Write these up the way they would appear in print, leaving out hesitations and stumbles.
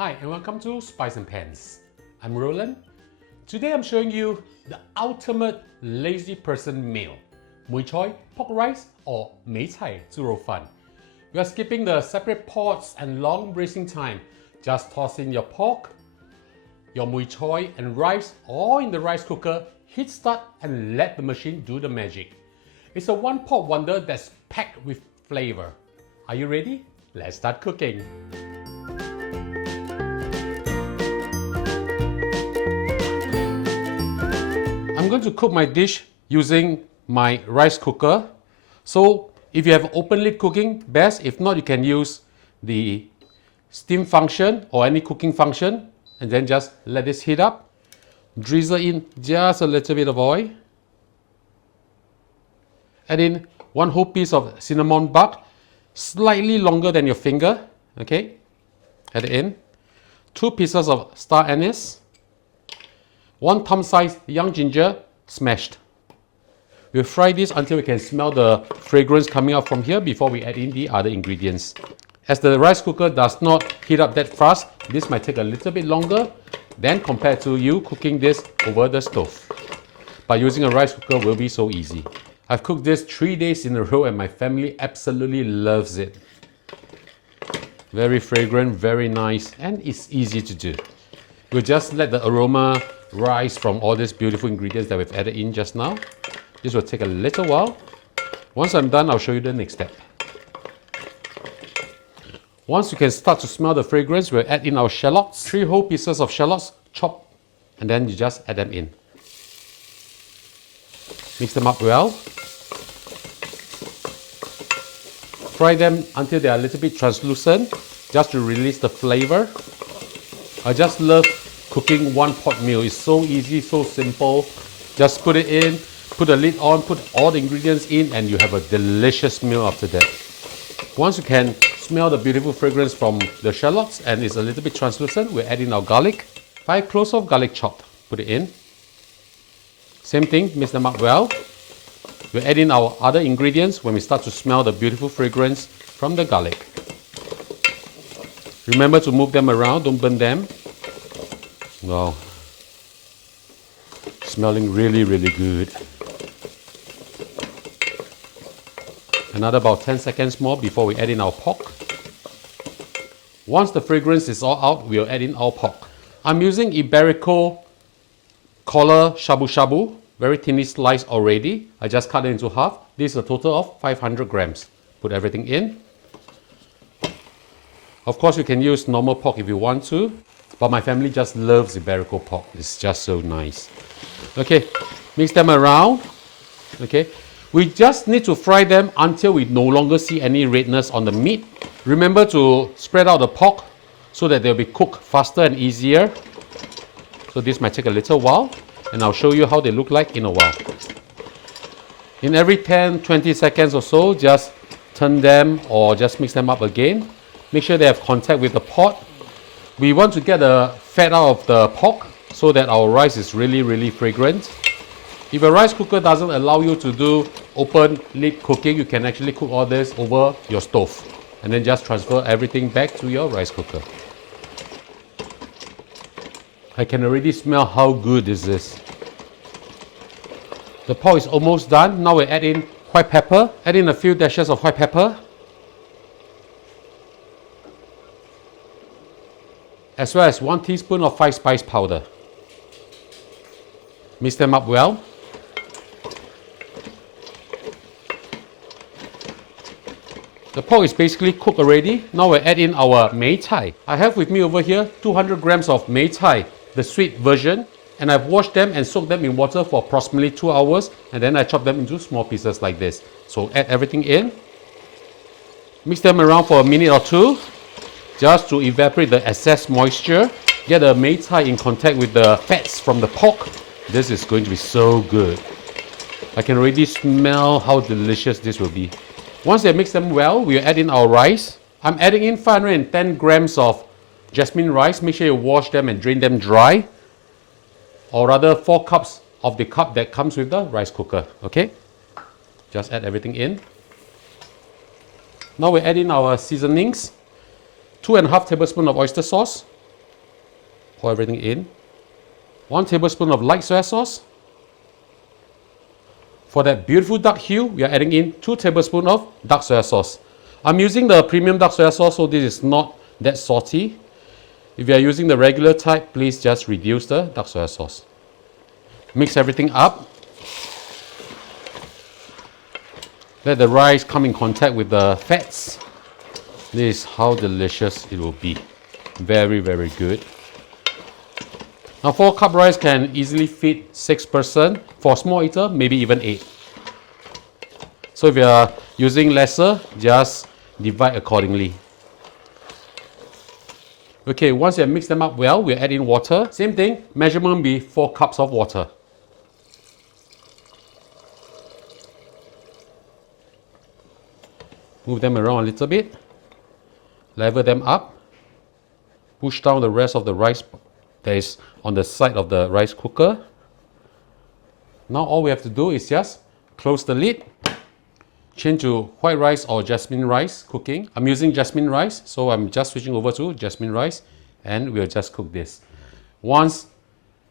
Hi and welcome to Spice and Pans. I'm Roland. Today I'm showing you the ultimate lazy person meal. Mui Choy pork rice or Mei Cai Zhu Rou Fan. We are skipping the separate pots and long braising time. Just toss in your pork, your Mui Choy and rice all in the rice cooker, hit start and let the machine do the magic. It's a one-pot wonder that's packed with flavor. Are you ready? Let's start cooking. I'm going to cook my dish using my rice cooker. So if you have open lid cooking, best. If not, you can use the steam function or any cooking function and then just let this heat up. Drizzle in just a little bit of oil. Add in one whole piece of cinnamon bark, slightly longer than your finger. Okay, add it in. 2 pieces of star anise. 1 thumb-sized young ginger, smashed. We'll fry this until we can smell the fragrance coming out from here before we add in the other ingredients. As the rice cooker does not heat up that fast, this might take a little bit longer than compared to you cooking this over the stove. But using a rice cooker will be so easy. I've cooked this 3 days in a row and my family absolutely loves it. Very fragrant, very nice, and it's easy to do. We'll just let the aroma rise from all these beautiful ingredients that we've added in just now. This will take a little while. Once I'm done, I'll show you the next step. Once you can start to smell the fragrance, we'll add in our shallots. 3 whole pieces of shallots, chopped, and then you just add them in. Mix them up well. Fry them until they are a little bit translucent, just to release the flavor. I just love cooking one pot meal. It's so easy, so simple. Just put it in, put the lid on, put all the ingredients in, and you have a delicious meal after that. Once you can smell the beautiful fragrance from the shallots and it's a little bit translucent, we'll add in our garlic. 5 cloves of garlic chopped. Put it in. Same thing, mix them up well. We'll add in our other ingredients when we start to smell the beautiful fragrance from the garlic. Remember to move them around, don't burn them. Wow, smelling really, really good. Another about 10 seconds more before we add in our pork. Once the fragrance is all out, we'll add in our pork. I'm using Iberico collar shabu shabu, very thinly sliced already. I just cut it into half. This is a total of 500 grams. Put everything in. Of course, you can use normal pork if you want to, but my family just loves Iberico pork. It's just so nice. Okay, mix them around. Okay, we just need to fry them until we no longer see any redness on the meat. Remember to spread out the pork so that they'll be cooked faster and easier. So this might take a little while, and I'll show you how they look like in a while. In every 10-20 seconds or so, just turn them or just mix them up again. Make sure they have contact with the pot. We want to get the fat out of the pork so that our rice is really, really fragrant. If a rice cooker doesn't allow you to do open lid cooking, you can actually cook all this over your stove and then just transfer everything back to your rice cooker. I can already smell how good this is. The pork is almost done. Now we add in white pepper. Add in a few dashes of white pepper, as well as 1 teaspoon of 5 spice powder. Mix them up well. The pork is basically cooked already. Now we'll add in our Mei Cai. I have with me over here 200 grams of Mei Cai, the sweet version, and I've washed them and soaked them in water for approximately 2 hours, and then I chop them into small pieces like this. So add everything in. Mix them around for a minute or 2. Just to evaporate the excess moisture, get the Mei Cai in contact with the fats from the pork. This is going to be so good. I can already smell how delicious this will be. Once they mix them well, we'll add in our rice. I'm adding in 510 grams of jasmine rice. Make sure you wash them and drain them dry. Or rather 4 cups of the cup that comes with the rice cooker. Okay? Just add everything in. Now we add in our seasonings. 2.5 tablespoons of oyster sauce, Pour everything in. 1 tablespoon of light soy sauce. For that beautiful dark hue, we are adding in 2 tablespoons of dark soy sauce. I'm using the premium dark soy sauce, so this is not that salty. If you are using the regular type, please just reduce the dark soy sauce. Mix everything up. Let the rice come in contact with the fats. This is how delicious it will be. Very, very good. Now 4 cup rice can easily feed 6 person. For a small eater, maybe even 8. So if you are using lesser, just divide accordingly. Okay, once you have mixed them up well, we'll add in water. Same thing, measurement will be 4 cups of water. Move them around a little bit. Level them up. Push down the rest of the rice that is on the side of the rice cooker. Now all we have to do is just close the lid. Change to white rice or jasmine rice cooking. I'm using jasmine rice, so I'm just switching over to jasmine rice, and we'll just cook this. Once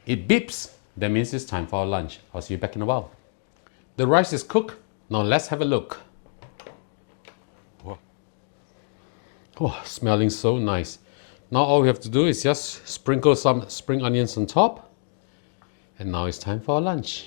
it beeps, that means it's time for our lunch. I'll see you back in a while. The rice is cooked. Now let's have a look. Oh, smelling so nice. Now all we have to do is just sprinkle some spring onions on top. And now it's time for our lunch.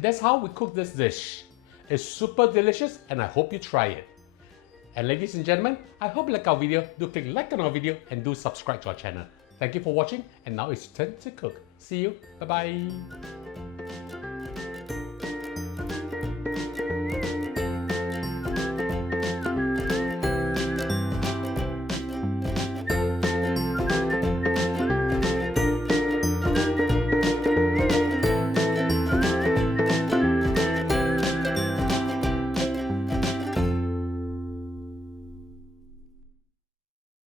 That's how we cook this dish. It's super delicious and I hope you try it. And ladies and gentlemen, I hope you like our video. Do click like on our video and do subscribe to our channel. Thank you for watching, and now it's time to cook. See you. Bye bye.